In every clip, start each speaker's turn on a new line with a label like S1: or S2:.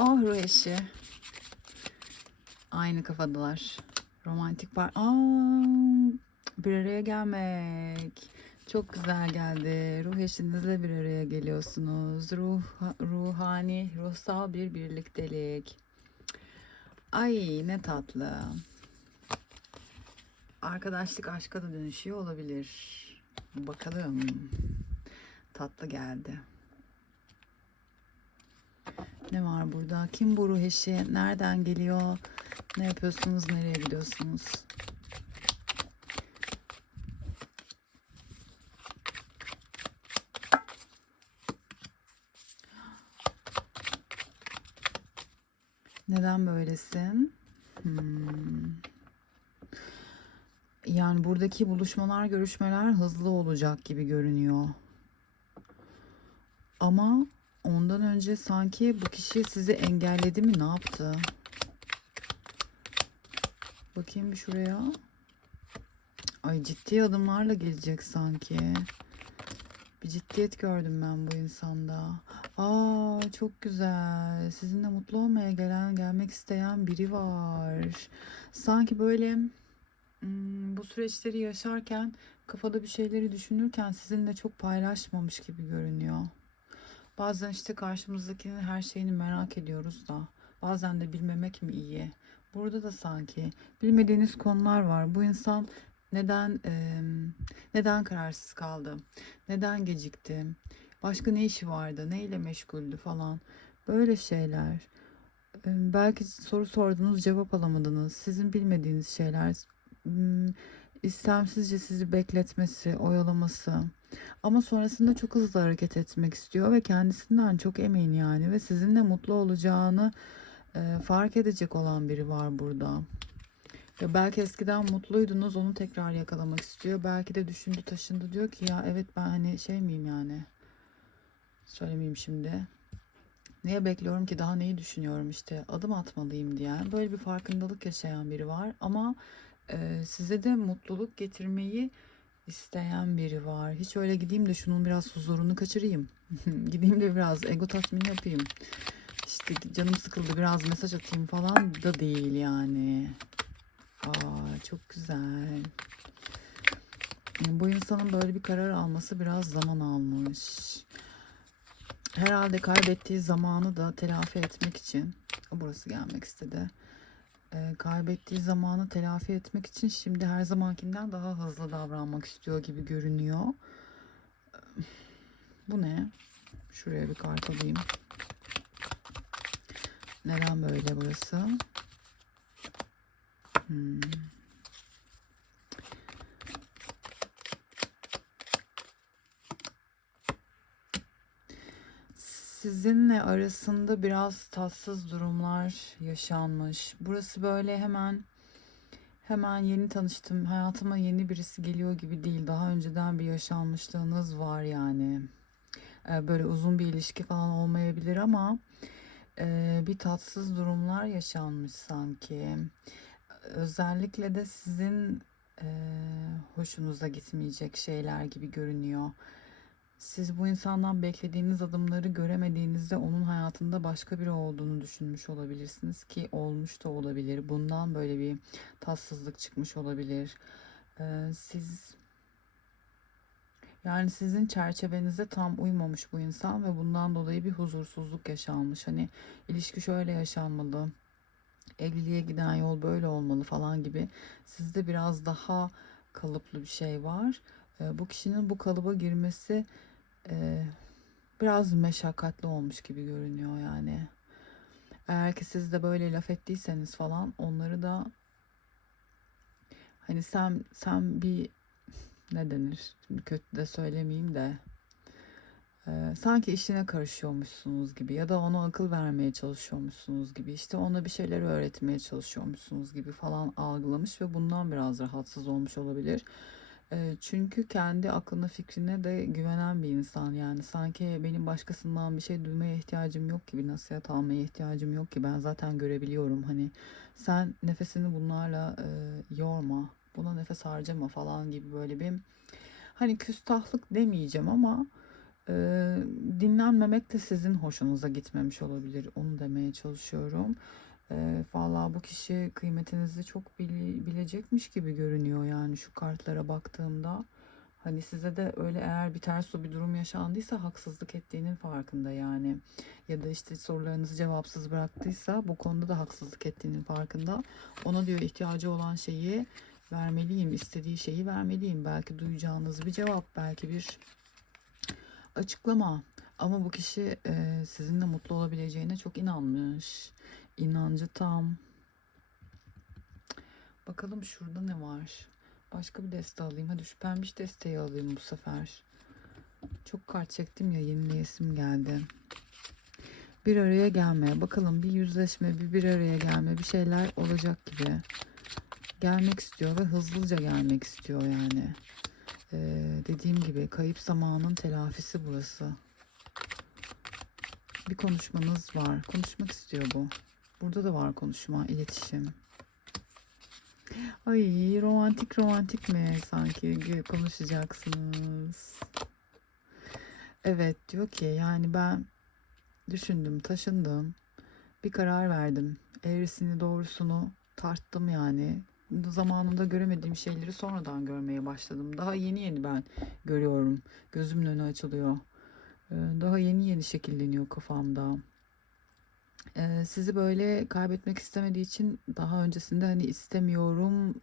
S1: Ah ruh eşi. Aynı kafadalar. Romantik par... Aa, bir araya gelmek. Çok güzel geldi. Ruh eşinizle bir araya geliyorsunuz. Ruh, ruhani, ruhsal bir birliktelik. Ay ne tatlı. Arkadaşlık aşka da dönüşüyor olabilir. Bakalım. Tatlı geldi. Ne var burada? Kim bu ruh eşi? Nereden geliyor? Ne yapıyorsunuz? Nereye gidiyorsunuz? Neden böylesin? Hmm. Yani buradaki buluşmalar, görüşmeler hızlı olacak gibi görünüyor. Ama ondan önce sanki bu kişi sizi engelledi mi? Ne yaptı? Bakayım bir şuraya. Ay ciddi adımlarla gelecek sanki. Bir ciddiyet gördüm ben bu insanda. Aa çok güzel. Sizinle mutlu olmaya gelen, gelmek isteyen biri var. Sanki böyle hmm, bu süreçleri yaşarken kafada bir şeyleri düşünürken sizinle çok paylaşmamış gibi görünüyor. Bazen işte karşımızdakinin her şeyini merak ediyoruz da bazen de bilmemek mi iyi? Burada da sanki bilmediğiniz konular var. Bu insan neden e, neden kararsız kaldı? Neden gecikti? Başka ne işi vardı? Ne ile meşguldü falan. Böyle şeyler. E, belki soru sordunuz cevap alamadınız. Sizin bilmediğiniz şeyler. Hmm, istemsizce sizi bekletmesi, oyalaması. Ama sonrasında çok hızlı hareket etmek istiyor ve kendisinden çok emin yani ve sizinle mutlu olacağını e, fark edecek olan biri var burada. Ya belki eskiden mutluydunuz onu tekrar yakalamak istiyor. Belki de düşündü taşındı diyor ki ya evet ben hani şey miyim yani. Söylemeyeyim şimdi. Niye bekliyorum ki daha neyi düşünüyorum işte adım atmalıyım diye. Böyle bir farkındalık yaşayan biri var ama size de mutluluk getirmeyi isteyen biri var. Hiç öyle gideyim de şunun biraz huzurunu kaçırayım. gideyim de biraz ego tatmini yapayım. İşte canım sıkıldı biraz mesaj atayım falan da değil yani. Aa çok güzel. Bu insanın böyle bir karar alması biraz zaman almış. Herhalde kaybettiği zamanı da telafi etmek için burası gelmek istedi. Ee, kaybettiği zamanı telafi etmek için şimdi her zamankinden daha hızlı davranmak istiyor gibi görünüyor. Bu ne? Şuraya bir kart alayım. Neden böyle burası? Hmm. Sizinle arasında biraz tatsız durumlar yaşanmış. Burası böyle hemen hemen yeni tanıştım. Hayatıma yeni birisi geliyor gibi değil. Daha önceden bir yaşanmışlığınız var yani. Ee, böyle uzun bir ilişki falan olmayabilir ama e, bir tatsız durumlar yaşanmış sanki. Özellikle de sizin e, hoşunuza gitmeyecek şeyler gibi görünüyor. Siz bu insandan beklediğiniz adımları göremediğinizde onun hayatında başka biri olduğunu düşünmüş olabilirsiniz ki olmuş da olabilir. Bundan böyle bir tatsızlık çıkmış olabilir. Ee, siz yani sizin çerçevenize tam uymamış bu insan ve bundan dolayı bir huzursuzluk yaşanmış. Hani ilişki şöyle yaşanmalı. Evliliğe giden yol böyle olmalı falan gibi. Sizde biraz daha kalıplı bir şey var. Ee, bu kişinin bu kalıba girmesi e, biraz meşakkatli olmuş gibi görünüyor yani. Eğer ki siz de böyle laf ettiyseniz falan onları da hani sen sen bir ne denir? Şimdi kötü de söylemeyeyim de e, sanki işine karışıyormuşsunuz gibi ya da ona akıl vermeye çalışıyormuşsunuz gibi işte ona bir şeyler öğretmeye çalışıyormuşsunuz gibi falan algılamış ve bundan biraz rahatsız olmuş olabilir. E, çünkü kendi aklına fikrine de güvenen bir insan yani sanki benim başkasından bir şey duymaya ihtiyacım yok gibi nasihat almaya ihtiyacım yok ki ben zaten görebiliyorum hani sen nefesini bunlarla e, yorma buna nefes harcama falan gibi böyle bir hani küstahlık demeyeceğim ama Ee, dinlenmemek de sizin hoşunuza gitmemiş olabilir. Onu demeye çalışıyorum. Ee, Valla bu kişi kıymetinizi çok bilecekmiş gibi görünüyor yani şu kartlara baktığımda. Hani size de öyle eğer bir ters bir durum yaşandıysa haksızlık ettiğinin farkında yani. Ya da işte sorularınızı cevapsız bıraktıysa bu konuda da haksızlık ettiğinin farkında. Ona diyor ihtiyacı olan şeyi vermeliyim, istediği şeyi vermeliyim. Belki duyacağınız bir cevap, belki bir açıklama. Ama bu kişi e, sizinle mutlu olabileceğine çok inanmış. İnancı tam. Bakalım şurada ne var? Başka bir deste alayım. Hadi şu pembiş desteği alayım bu sefer. Çok kart çektim ya yenileyesim geldi. Bir araya gelme. Bakalım bir yüzleşme, bir bir araya gelme, bir şeyler olacak gibi. Gelmek istiyor ve hızlıca gelmek istiyor yani. Ee, dediğim gibi kayıp zamanın telafisi burası. Bir konuşmanız var. Konuşmak istiyor bu. Burada da var konuşma, iletişim. Ay romantik romantik mi sanki konuşacaksınız. Evet diyor ki yani ben düşündüm, taşındım. Bir karar verdim. Eğrisini doğrusunu tarttım yani. Zamanında göremediğim şeyleri sonradan görmeye başladım. Daha yeni yeni ben görüyorum. Gözümün önü açılıyor. Ee, Daha yeni yeni şekilleniyor kafamda. Sizi böyle kaybetmek istemediği için daha öncesinde hani istemiyorum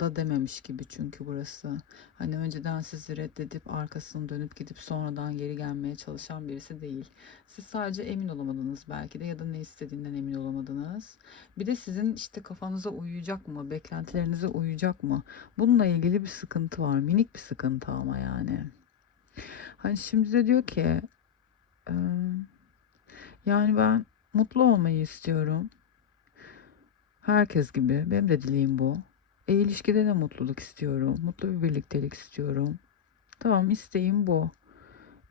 S1: da dememiş gibi çünkü burası. Hani önceden sizi reddedip arkasını dönüp gidip sonradan geri gelmeye çalışan birisi değil. Siz sadece emin olamadınız belki de ya da ne istediğinden emin olamadınız. Bir de sizin işte kafanıza uyuyacak mı, beklentilerinize uyuyacak mı? Bununla ilgili bir sıkıntı var. Minik bir sıkıntı ama yani. Hani şimdi de diyor ki yani ben mutlu olmayı istiyorum. Herkes gibi. Benim de dileğim bu. E, ilişkide de mutluluk istiyorum. Mutlu bir birliktelik istiyorum. Tamam isteğim bu.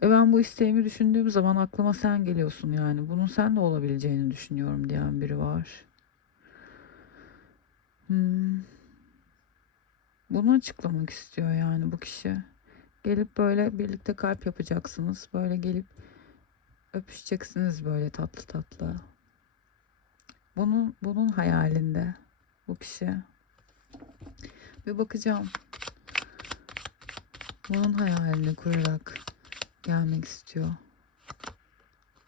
S1: E ben bu isteğimi düşündüğüm zaman aklıma sen geliyorsun yani. Bunun sen de olabileceğini düşünüyorum diyen biri var. Hmm. Bunu açıklamak istiyor yani bu kişi. Gelip böyle birlikte kalp yapacaksınız. Böyle gelip öpüşeceksiniz böyle tatlı tatlı. Bunun bunun hayalinde bu kişi. Bir bakacağım. Bunun hayalini kurarak gelmek istiyor.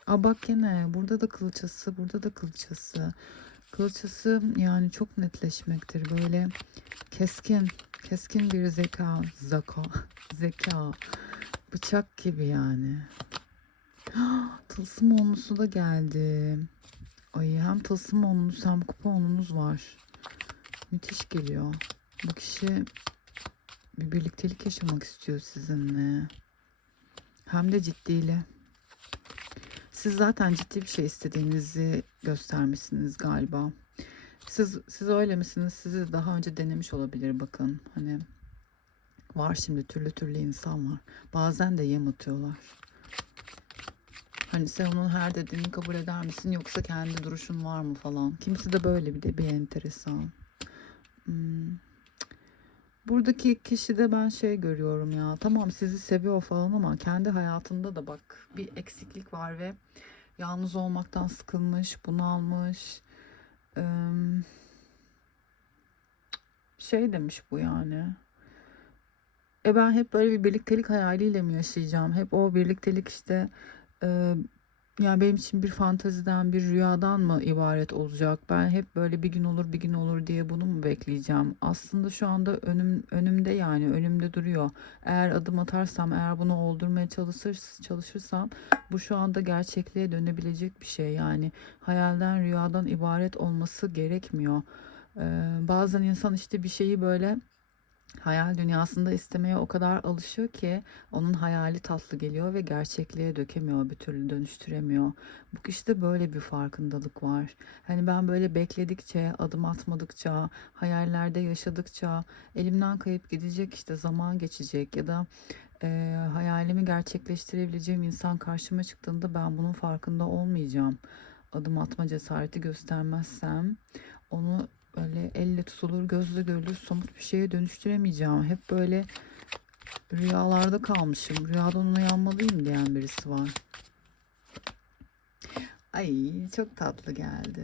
S1: Aa bak gene burada da kılçası, burada da kılçası. Kılçası yani çok netleşmektir. Böyle keskin, keskin bir zeka, zeka, zeka. Bıçak gibi yani. Tılsım onlusu da geldi. Ay hem tılsım onlunuz hem kupa onlunuz var. Müthiş geliyor. Bu kişi bir birliktelik yaşamak istiyor sizinle. Hem de ciddiyle. Siz zaten ciddi bir şey istediğinizi göstermişsiniz galiba. Siz siz öyle misiniz? Sizi daha önce denemiş olabilir bakın. Hani var şimdi türlü türlü insan var. Bazen de yem atıyorlar. Hani sen onun her dediğini kabul eder misin yoksa kendi duruşun var mı falan. Kimisi de böyle bir de bir enteresan. Hmm. Buradaki kişide ben şey görüyorum ya. Tamam sizi seviyor falan ama kendi hayatında da bak bir eksiklik var ve yalnız olmaktan sıkılmış, bunalmış. Eee, şey demiş bu yani. E ben hep böyle bir birliktelik hayaliyle mi yaşayacağım? Hep o birliktelik işte e, yani benim için bir fantaziden, bir rüyadan mı ibaret olacak? Ben hep böyle bir gün olur, bir gün olur diye bunu mu bekleyeceğim? Aslında şu anda önüm önümde yani önümde duruyor. Eğer adım atarsam, eğer bunu oldurmaya çalışır, çalışırsam bu şu anda gerçekliğe dönebilecek bir şey. Yani hayalden, rüyadan ibaret olması gerekmiyor. Ee, bazen insan işte bir şeyi böyle hayal dünyasında istemeye o kadar alışıyor ki onun hayali tatlı geliyor ve gerçekliğe dökemiyor bir türlü dönüştüremiyor. Bu kişide böyle bir farkındalık var. Hani ben böyle bekledikçe, adım atmadıkça, hayallerde yaşadıkça elimden kayıp gidecek işte zaman geçecek ya da e, hayalimi gerçekleştirebileceğim insan karşıma çıktığında ben bunun farkında olmayacağım. Adım atma cesareti göstermezsem onu elle tutulur, gözle görülür, somut bir şeye dönüştüremeyeceğim. Hep böyle Rüyalarda kalmışım. Rüyadan uyanmalıyım diyen birisi var. Ay çok tatlı geldi.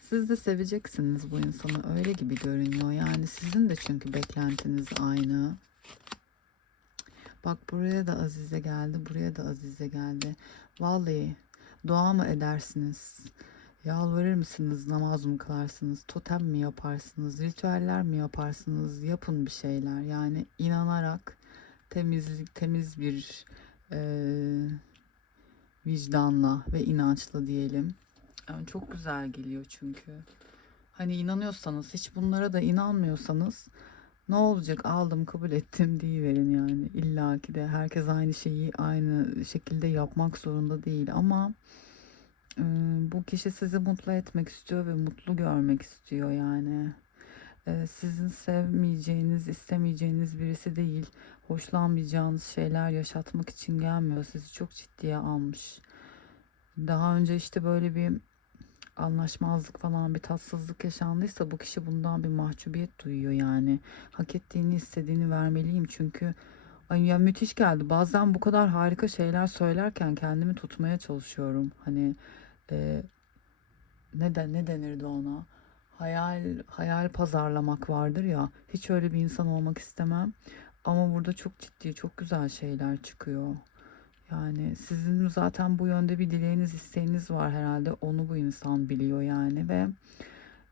S1: Siz de seveceksiniz bu insanı. Öyle gibi görünüyor. Yani sizin de çünkü beklentiniz aynı. Bak buraya da Azize geldi. Buraya da Azize geldi. Vallahi dua mı edersiniz? Yalvarır mısınız? Namaz mı kılarsınız? Totem mi yaparsınız? Ritüeller mi yaparsınız? Yapın bir şeyler. Yani inanarak temizlik, temiz bir eee, vicdanla ve inançla diyelim. Yani çok güzel geliyor çünkü. Hani inanıyorsanız, hiç bunlara da inanmıyorsanız ne olacak aldım kabul ettim verin yani. İlla ki de herkes aynı şeyi aynı şekilde yapmak zorunda değil ama e, bu kişi sizi mutlu etmek istiyor ve mutlu görmek istiyor yani. Sizin sevmeyeceğiniz, istemeyeceğiniz birisi değil. Hoşlanmayacağınız şeyler yaşatmak için gelmiyor. Sizi çok ciddiye almış. Daha önce işte böyle bir anlaşmazlık falan bir tatsızlık yaşandıysa bu kişi bundan bir mahcubiyet duyuyor yani. Hak ettiğini istediğini vermeliyim çünkü ay ya müthiş geldi. Bazen bu kadar harika şeyler söylerken kendimi tutmaya çalışıyorum. Hani e, ne de ne denirdi ona? Hayal hayal pazarlamak vardır ya. Hiç öyle bir insan olmak istemem. Ama burada çok ciddi, çok güzel şeyler çıkıyor. Yani sizin zaten bu yönde bir dileğiniz, isteğiniz var herhalde. Onu bu insan biliyor yani ve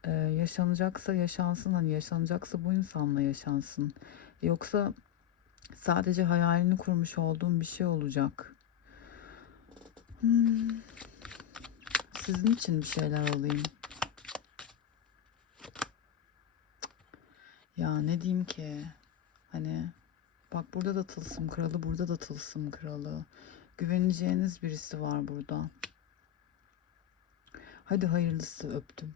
S1: e, yaşanacaksa yaşansın. Hani yaşanacaksa bu insanla yaşansın. Yoksa sadece hayalini kurmuş olduğum bir şey olacak. Hmm. Sizin için bir şeyler alayım. Ya ne diyeyim ki? Hani bak burada da tılsım kralı, burada da tılsım kralı. Güveneceğiniz birisi var burada. Hadi hayırlısı öptüm.